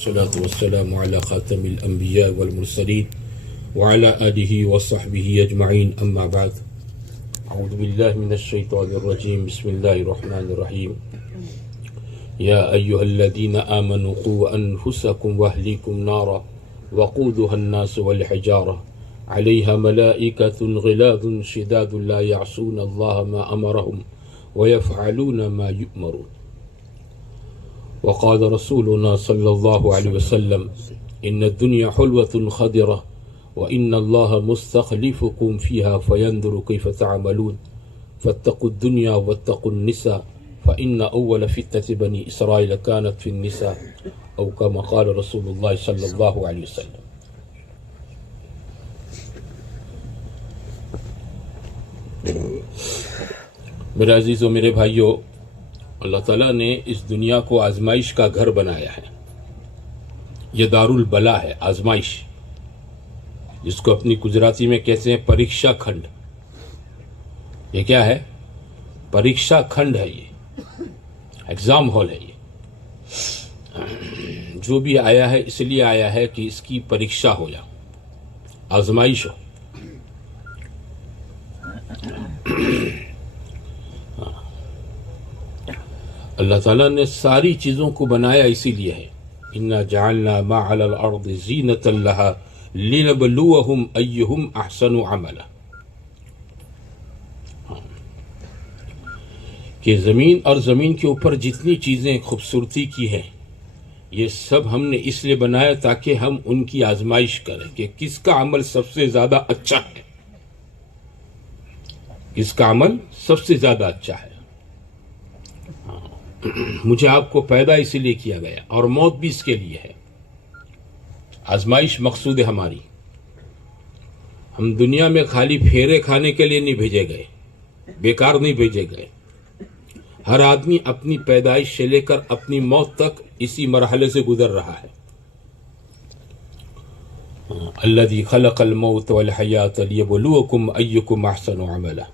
والصلاة والسلام على خاتم الأنبياء والمرسلين وعلى آله وصحبه أجمعين أما بعد أعوذ بالله من الشيطان الرجيم بسم الله الرحمن الرحيم يا أيها الذين آمنوا قوا أنفسكم وأهليكم نارا وقودها الناس والحجارة عليها ملائكة غلاظ شداد لا يعصون الله ما أمرهم ويفعلون ما يؤمرون وقال رسولنا صلى الله عليه وسلم إن الدنيا حلوة خضرة وإن الله مستخلفكم فيها فينظر كيف تعملون فاتقوا الدنيا واتقوا النساء فإن أول فتنة بني إسرائيل كانت في النساء أو كما قال رسول الله صلى الله عليه وسلم. میرے عزیزوں میرے بھائیوں، اللہ تعالیٰ نے اس دنیا کو آزمائش کا گھر بنایا ہے. یہ دار البلا ہے، آزمائش، جس کو اپنی گجراتی میں کہتے ہیں پریکشا کھنڈ. یہ کیا ہے؟ پریکشا کھنڈ ہے، یہ ایگزام ہال ہے. یہ جو بھی آیا ہے اس لیے آیا ہے کہ اس کی پریکشا ہو یا آزمائش ہو. اللہ تعالیٰ نے ساری چیزوں کو بنایا اسی لیے ہے. اِنَّا جَعَلْنَا مَا عَلَى الْأَرْضِ زِينَةً لَهَا لِنَبْلُوَهُمْ أَيُّهُمْ أَحْسَنُ عَمَلًا. کہ زمین اور زمین کے اوپر جتنی چیزیں خوبصورتی کی ہیں یہ سب ہم نے اس لیے بنایا تاکہ ہم ان کی آزمائش کریں کہ کس کا عمل سب سے زیادہ اچھا ہے، کس کا عمل سب سے زیادہ اچھا ہے. مجھے آپ کو پیدا اسی لیے کیا گیا اور موت بھی اس کے لیے ہے. آزمائش مقصود ہے ہماری. ہم دنیا میں خالی پھیرے کھانے کے لیے نہیں بھیجے گئے، بیکار نہیں بھیجے گئے. ہر آدمی اپنی پیدائش سے لے کر اپنی موت تک اسی مرحلے سے گزر رہا ہے. الذی خلق الموت والحیات لیبلوکم ایکم احسن عملا.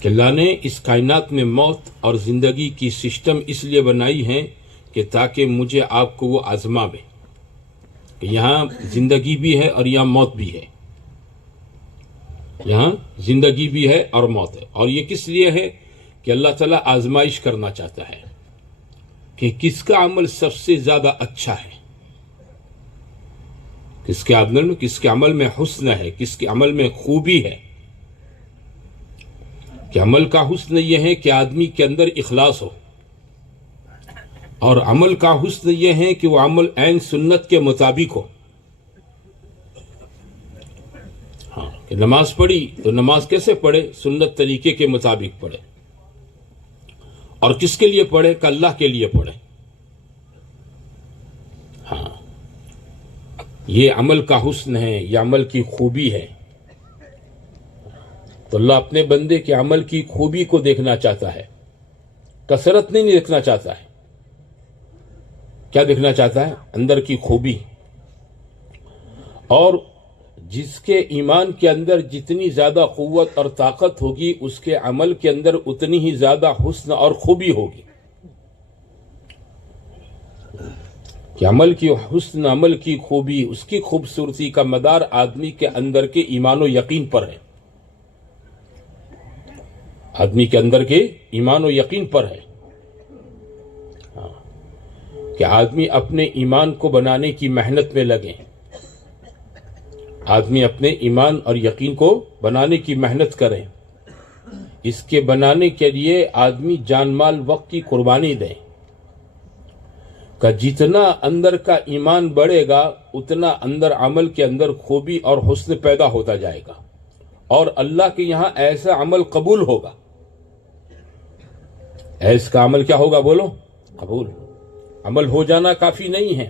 کہ اللہ نے اس کائنات میں موت اور زندگی کی سسٹم اس لیے بنائی ہے کہ تاکہ مجھے آپ کو وہ آزمائے کہ یہاں زندگی بھی ہے اور یہاں موت بھی ہے. یہاں زندگی بھی ہے اور موت ہے. اور یہ کس لیے ہے؟ کہ اللہ تعالیٰ آزمائش کرنا چاہتا ہے کہ کس کا عمل سب سے زیادہ اچھا ہے، کس کے عمل میں حسن ہے، کس کے عمل میں خوبی ہے. کہ عمل کا حسن یہ ہے کہ آدمی کے اندر اخلاص ہو، اور عمل کا حسن یہ ہے کہ وہ عمل عین سنت کے مطابق ہو. ہاں، کہ نماز پڑھی تو نماز کیسے پڑھے؟ سنت طریقے کے مطابق پڑھے. اور کس کے لیے پڑھے؟ کہ اللہ کے لیے پڑھے. ہاں، یہ عمل کا حسن ہے، یہ عمل کی خوبی ہے. تو اللہ اپنے بندے کے عمل کی خوبی کو دیکھنا چاہتا ہے، کثرت نہیں دیکھنا چاہتا ہے. کیا دیکھنا چاہتا ہے؟ اندر کی خوبی. اور جس کے ایمان کے اندر جتنی زیادہ قوت اور طاقت ہوگی اس کے عمل کے اندر اتنی ہی زیادہ حسن اور خوبی ہوگی. کہ عمل کی حسن، عمل کی خوبی، اس کی خوبصورتی کا مدار آدمی کے اندر کے ایمان و یقین پر ہے. آدمی کے اندر کے ایمان و یقین پر ہے. کہ آدمی اپنے ایمان کو بنانے کی محنت میں لگے. آدمی اپنے ایمان اور یقین کو بنانے کی محنت کرے. اس کے بنانے کے لیے آدمی جان مال وقت کی قربانی دے. کہ جتنا اندر کا ایمان بڑھے گا اتنا اندر عمل کے اندر خوبی اور حسن پیدا ہوتا جائے گا، اور اللہ کے یہاں ایسا عمل قبول ہوگا. ایس کا عمل کیا ہوگا؟ بولو، قبول. عمل ہو جانا کافی نہیں ہے،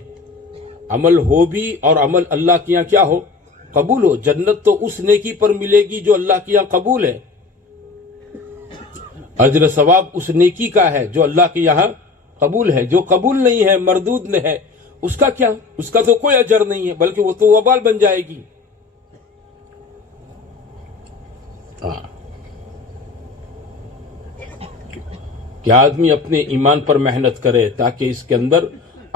عمل ہو بھی اور عمل اللہ کے یہاں کیا ہو؟ قبول ہو. جنت تو اس نیکی پر ملے گی جو اللہ کے یہاں قبول ہے. اجر ثواب اس نیکی کا ہے جو اللہ کے یہاں قبول ہے. جو قبول نہیں ہے، مردود میں ہے، اس کا کیا؟ اس کا تو کوئی اجر نہیں ہے، بلکہ وہ تو وبال بن جائے گی. کہ آدمی اپنے ایمان پر محنت کرے تاکہ اس کے اندر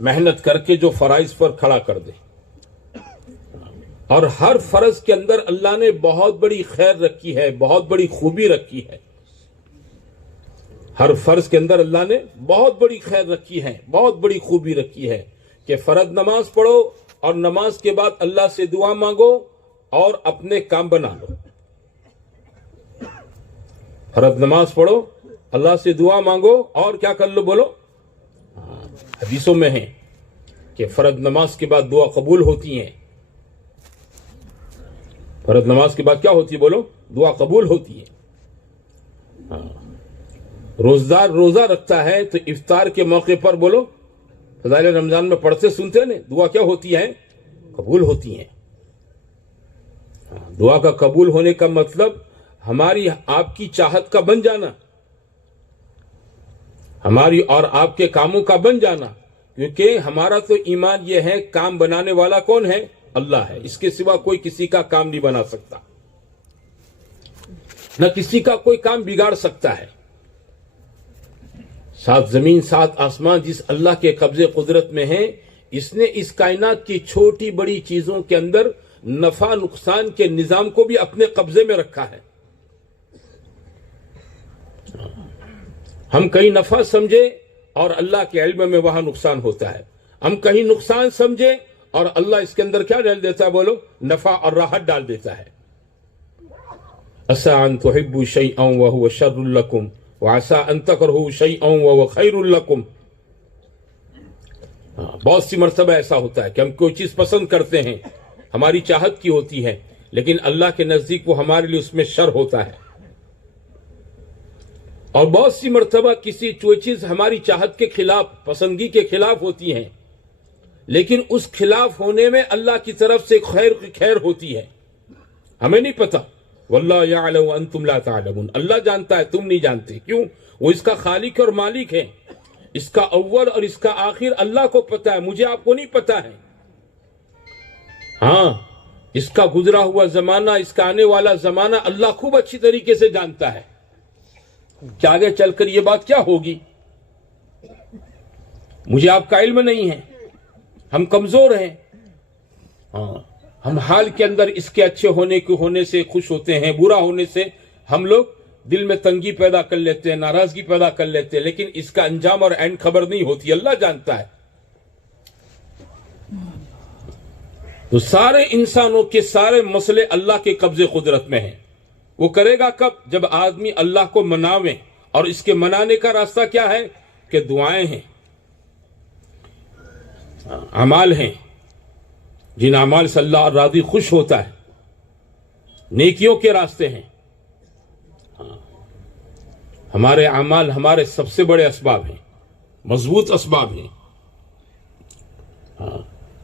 محنت کر کے جو فرائض پر کھڑا کر دے. اور ہر فرض کے اندر اللہ نے بہت بڑی خیر رکھی ہے, بہت بڑی خوبی رکھی ہے. ہر فرض کے اندر اللہ نے بہت بڑی خیر رکھی ہے, بہت بڑی خوبی رکھی ہے کہ فرض نماز پڑھو اور نماز کے بعد اللہ سے دعا مانگو اور اپنے کام بنا لو. فرض نماز پڑھو, اللہ سے دعا مانگو اور کیا کر لو, بولو. حدیثوں میں ہے کہ فرض نماز کے بعد دعا قبول ہوتی ہیں. فرض نماز کے بعد کیا ہوتی ہے, بولو, دعا قبول ہوتی ہے. روزدار روزہ رکھتا ہے تو افطار کے موقع پر, بولو, فضائل رمضان میں پڑھتے سنتے ہیں نا, دعا کیا ہوتی ہے, قبول ہوتی ہیں. دعا کا قبول ہونے کا مطلب ہماری آپ کی چاہت کا بن جانا, ہماری اور آپ کے کاموں کا بن جانا. کیونکہ ہمارا تو ایمان یہ ہے, کام بنانے والا کون ہے, اللہ ہے. اس کے سوا کوئی کسی کا کام نہیں بنا سکتا, نہ کسی کا کوئی کام بگاڑ سکتا ہے. 7 زمین 7 آسمان جس اللہ کے قبضے قدرت میں ہیں, اس نے اس کائنات کی چھوٹی بڑی چیزوں کے اندر نفع نقصان کے نظام کو بھی اپنے قبضے میں رکھا ہے. ہم کہیں نفع سمجھے اور اللہ کے علم میں وہاں نقصان ہوتا ہے. ہم کہیں نقصان سمجھے اور اللہ اس کے اندر کیا ڈال دیتا ہے, بولو, نفع اور راحت ڈال دیتا ہے. عسى ان تحبوا شيئا وهو شر لكم وعسى ان تكرهوا شيئا وهو خير لكم. بہت سی مرتبہ ایسا ہوتا ہے کہ ہم کوئی چیز پسند کرتے ہیں, ہماری چاہت کی ہوتی ہے, لیکن اللہ کے نزدیک وہ ہمارے لیے اس میں شر ہوتا ہے. اور بہت سی مرتبہ کسی چیز ہماری چاہت کے خلاف, پسندگی کے خلاف ہوتی ہیں, لیکن اس خلاف ہونے میں اللہ کی طرف سے خیر ہوتی ہے. ہمیں نہیں پتا. واللہ یعلم وانتم لا تعلمون. اللہ جانتا ہے, تم نہیں جانتے. کیوں؟ وہ اس کا خالق اور مالک ہے. اس کا اول اور اس کا آخر اللہ کو پتا ہے, مجھے آپ کو نہیں پتا ہے. ہاں, اس کا گزرا ہوا زمانہ, اس کا آنے والا زمانہ اللہ خوب اچھی طریقے سے جانتا ہے کہ آگے چل کر یہ بات کیا ہوگی. مجھے آپ کا علم نہیں ہے, ہم کمزور ہیں. ہاں, ہم حال کے اندر اس کے اچھے ہونے سے خوش ہوتے ہیں, برا ہونے سے ہم لوگ دل میں تنگی پیدا کر لیتے ہیں, ناراضگی پیدا کر لیتے ہیں, لیکن اس کا انجام اور اینڈ خبر نہیں ہوتی. اللہ جانتا ہے. تو سارے انسانوں کے سارے مسئلے اللہ کے قبضے قدرت میں ہیں. وہ کرے گا کب؟ جب آدمی اللہ کو مناوے. اور اس کے منانے کا راستہ کیا ہے کہ دعائیں ہیں, اعمال ہیں, جن اعمال سے اللہ راضی خوش ہوتا ہے, نیکیوں کے راستے ہیں. ہمارے اعمال ہمارے سب سے بڑے اسباب ہیں, مضبوط اسباب ہیں.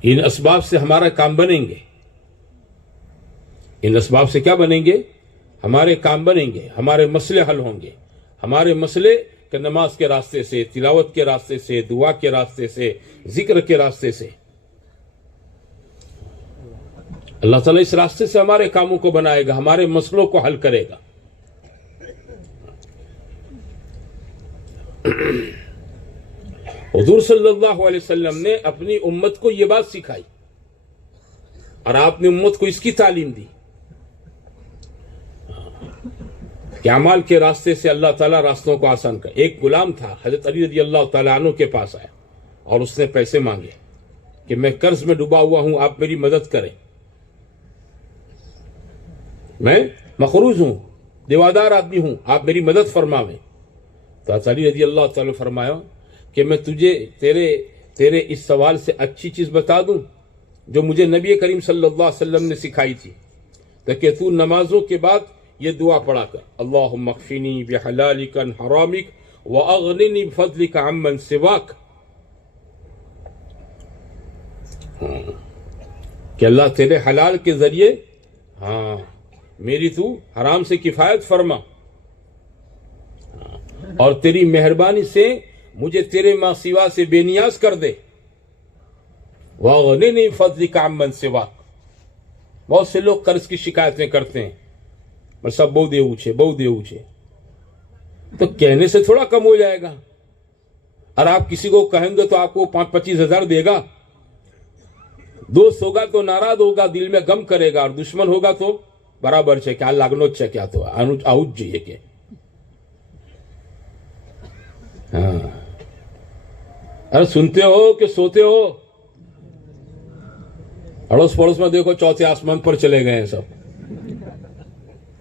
ان اسباب سے ہمارا کام بنیں گے. ان اسباب سے کیا بنیں گے؟ ہمارے کام بنیں گے, ہمارے مسئلے حل ہوں گے. ہمارے مسئلے کہ نماز کے راستے سے, تلاوت کے راستے سے, دعا کے راستے سے, ذکر کے راستے سے. اللہ تعالیٰ اس راستے سے ہمارے کاموں کو بنائے گا, ہمارے مسئلوں کو حل کرے گا. حضور صلی اللہ علیہ وسلم نے اپنی امت کو یہ بات سکھائی, اور آپ نے امت کو اس کی تعلیم دی کہ اعمال کے راستے سے اللہ تعالیٰ راستوں کو آسان کر. ایک غلام تھا, حضرت علی رضی اللہ تعالیٰ عنہ کے پاس آیا اور اس نے پیسے مانگے کہ میں قرض میں ڈوبا ہوا ہوں, آپ میری مدد کریں, میں مقروض ہوں, دیوادار آدمی ہوں, آپ میری مدد فرماویں. تو حضرت علی رضی اللہ تعالیٰ فرمایا کہ میں تجھے تیرے اس سوال سے اچھی چیز بتا دوں جو مجھے نبی کریم صلی اللہ علیہ وسلم نے سکھائی تھی, کہ تو نمازوں کے بعد یہ دعا پڑھا کر, اللہم اکفنی بحلالک عن حرامک واغننی بفضلک عمن سواک. کہ اللہ تیرے حلال کے ذریعے میری تو حرام سے کفایت فرما, اور تیری مہربانی سے مجھے تیرے ماں سوا سے بے نیاز کر دے. واغننی بفضلک عمن سواک. بہت سے لوگ قرض کی شکایتیں کرتے ہیں, بس اب بہو دے اوچھے. تو کہنے سے تھوڑا کم ہو جائے گا, اور آپ کسی کو کہیں گے تو آپ کو 25,000 دے گا؟ دوست ہوگا تو ناراض ہوگا, دل میں غم کرے گا, اور دشمن ہوگا تو برابر છે કે આ લાગનો જ છે કે આ તો આવું જ જોઈએ કે ہاں. ارے سنتے ہو کہ سوتے ہو؟ اڑوس پڑوس میں دیکھو چوتھے آسمان پر چلے گئے ہیں سب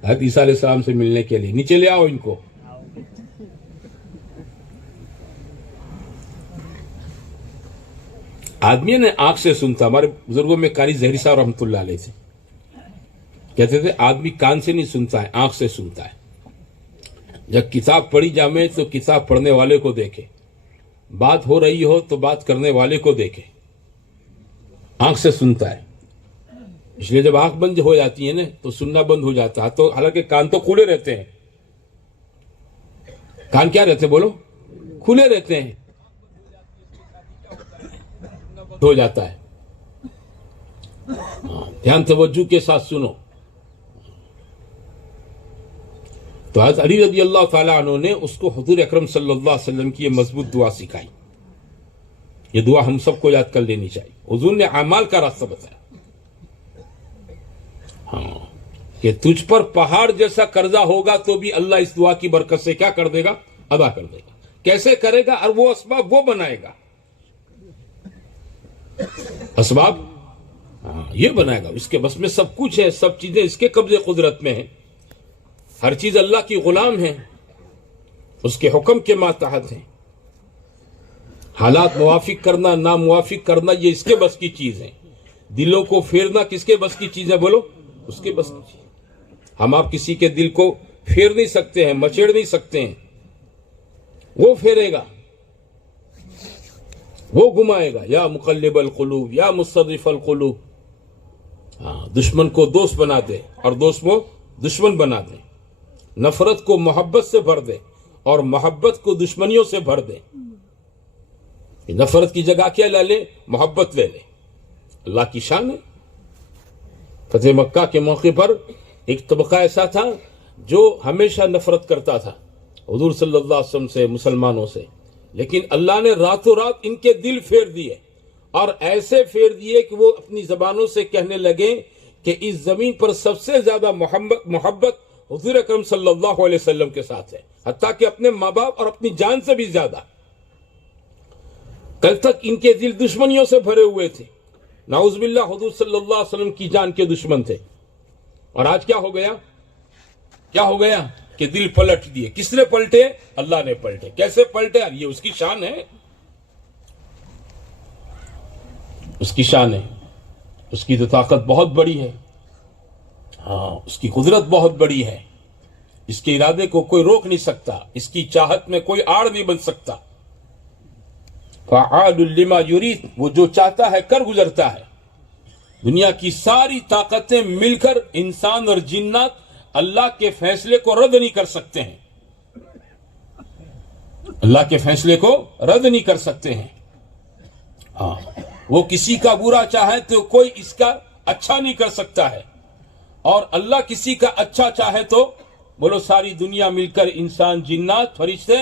حضرت عیسیٰ علیہ السلام سے ملنے کے لیے. نیچے لے آؤ ان کو. آدمی نے آنکھ سے سنتا. ہمارے بزرگوں میں قاری ظہری صاحب رحمۃ اللہ علیہ تھے, کہتے تھے آدمی کان سے نہیں سنتا ہے, آنکھ سے سنتا ہے. جب کتاب پڑھی جامے تو کتاب پڑھنے والے کو دیکھے, بات ہو رہی ہو تو بات کرنے والے کو دیکھے. آنکھ سے سنتا ہے. اس لیے جب آنکھ بند ہو جاتی ہے نا تو سننا بند ہو جاتا ہے. تو حالانکہ کان تو کھلے رہتے ہیں. کان کیا رہتے بولو؟ کھلے رہتے ہیں. ہو جاتا ہے. دھیان توجہ کے ساتھ سنو. تو حضرت علی رضی اللہ تعالیٰ عنہ نے اس کو حضور اکرم صلی اللہ علیہ وسلم کی یہ مضبوط دعا سکھائی. یہ دعا ہم سب کو یاد کر لینی چاہیے. حضور نے اعمال کا راستہ بتایا. ہاں کہ تجھ پر پہاڑ جیسا قرضہ ہوگا تو بھی اللہ اس دعا کی برکت سے کیا کر دے گا؟ ادا کر دے گا. کیسے کرے گا؟ اور وہ اسباب وہ بنائے گا. اسباب یہ بنائے گا. اس کے بس میں سب کچھ ہے, سب چیزیں اس کے قبضے قدرت میں ہیں. ہر چیز اللہ کی غلام ہے, اس کے حکم کے ماتحت ہے. حالات موافق کرنا ناموافق کرنا یہ اس کے بس کی چیز ہے. دلوں کو پھیرنا کس کے بس کی چیز ہے بولو؟ اس کے بس کی چیز. ہم آپ کسی کے دل کو پھیر نہیں سکتے ہیں, مچیڑ نہیں سکتے ہیں. وہ پھیرے گا, وہ گھمائے گا. یا مقلب القلوب یا مصرف القلوب. دشمن کو دوست بنا دے اور دوست کو دشمن بنا دے. نفرت کو محبت سے بھر دے اور محبت کو دشمنیوں سے بھر دے. نفرت کی جگہ کیا لے لے؟ محبت لے لے. اللہ کی شان ہے. فتح مکہ کے موقع پر ایک طبقہ ایسا تھا جو ہمیشہ نفرت کرتا تھا حضور صلی اللہ علیہ وسلم سے, مسلمانوں سے. لیکن اللہ نے راتوں رات ان کے دل پھیر دیے, اور ایسے پھیر دیے کہ وہ اپنی زبانوں سے کہنے لگے کہ اس زمین پر سب سے زیادہ محبت حضور اکرم صلی اللہ علیہ وسلم کے ساتھ ہے, حتیٰ کہ اپنے ماں باپ اور اپنی جان سے بھی زیادہ. کل تک ان کے دل دشمنیوں سے بھرے ہوئے تھے. نعوذ باللہ حضور صلی اللہ علیہ وسلم کی جان کے دشمن تھے. اور آج کیا ہو گیا؟ کیا ہو گیا کہ دل پلٹ دیے. کس نے پلٹے؟ اللہ نے پلٹے. کیسے پلٹے؟ یہ اس کی شان ہے. اس کی شان ہے. اس کی تو طاقت بہت بڑی ہے. ہاں, اس کی قدرت بہت بڑی ہے. اس کے ارادے کو کوئی روک نہیں سکتا. اس کی چاہت میں کوئی آڑ نہیں بن سکتا. فعال لما یرید, وہ جو چاہتا ہے کر گزرتا ہے. دنیا کی ساری طاقتیں مل کر انسان اور جنات اللہ کے فیصلے کو رد نہیں کر سکتے ہیں. اللہ کے فیصلے کو رد نہیں کر سکتے ہیں. ہاں, وہ کسی کا برا چاہے تو کوئی اس کا اچھا نہیں کر سکتا ہے, اور اللہ کسی کا اچھا چاہے تو بولو ساری دنیا مل کر انسان جنات فرشتے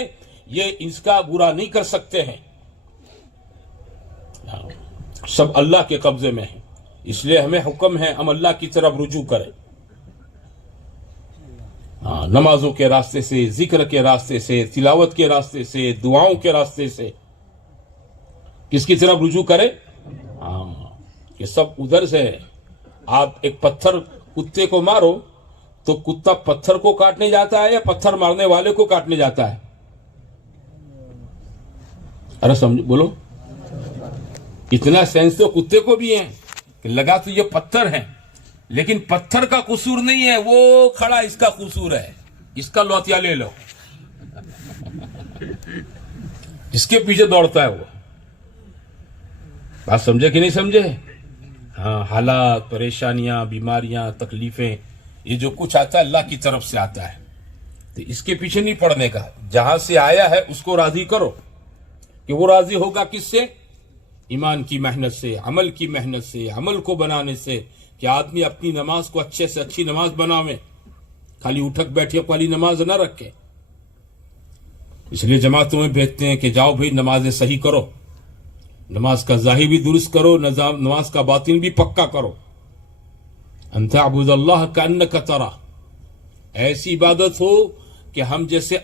یہ اس کا برا نہیں کر سکتے ہیں. سب اللہ کے قبضے میں ہیں. اس لیے ہمیں حکم ہے ہم اللہ کی طرف رجوع کریں. نمازوں کے راستے سے, ذکر کے راستے سے, تلاوت کے راستے سے, دعاؤں کے راستے سے کس کی طرف رجوع کریں؟ یہ سب ادھر سے ہے. آپ ایک پتھر کتے کو مارو تو کتا پتھر کو کاٹنے جاتا ہے یا پتھر مارنے والے کو کاٹنے جاتا ہے؟ ارے سمجھ بولو. اتنا سینس تو کتے کو بھی ہے کہ لگا تو یہ پتھر ہے, لیکن پتھر کا قصور نہیں ہے, وہ کھڑا اس کا قصور ہے. اس کا لوتیا لے لو, اس کے پیچھے دوڑتا ہے وہ. بات سمجھے کہ نہیں سمجھے؟ ہاں, حالات, پریشانیاں, بیماریاں, تکلیفیں, یہ جو کچھ آتا ہے اللہ کی طرف سے آتا ہے. تو اس کے پیچھے نہیں پڑنے کا. جہاں سے آیا ہے اس کو راضی کرو. کہ وہ راضی ہوگا کس سے؟ ایمان کی محنت سے, عمل کی محنت سے, عمل کو بنانے سے, کہ آدمی اپنی نماز کو اچھے سے اچھی نماز بناوے, خالی اٹھک بیٹھک والی نماز نہ رکھے. اس لیے جماعتوں میں بھیجتے ہیں کہ جاؤ بھائی نمازیں صحیح کرو، نماز کا ظاہر بھی درست کرو، نماز کا باطن بھی پکا کرو. ان تعبد اللہ کأنک تراہ، ایسی عبادت ہو کہ ہم جیسے